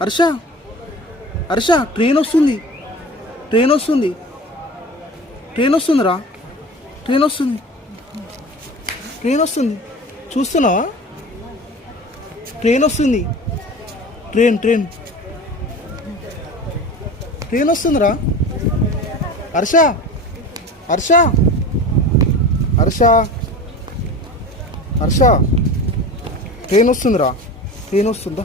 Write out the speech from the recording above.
Harsha Harsha train వస్తుంది, train వస్తుంది, train వస్తుందిరా, ట్రైన్ వస్తుంది, ట్రైన్ వస్తుంది. చూస్తున్నావా? ట్రైన్ వస్తుంది, ట్రైన్ ట్రైన్ ట్రైన్ వస్తుందిరా. హర్ష హర్ష హర్ష హర్ష ట్రైన్ వస్తుందిరా, ట్రైన్ వస్తుందా?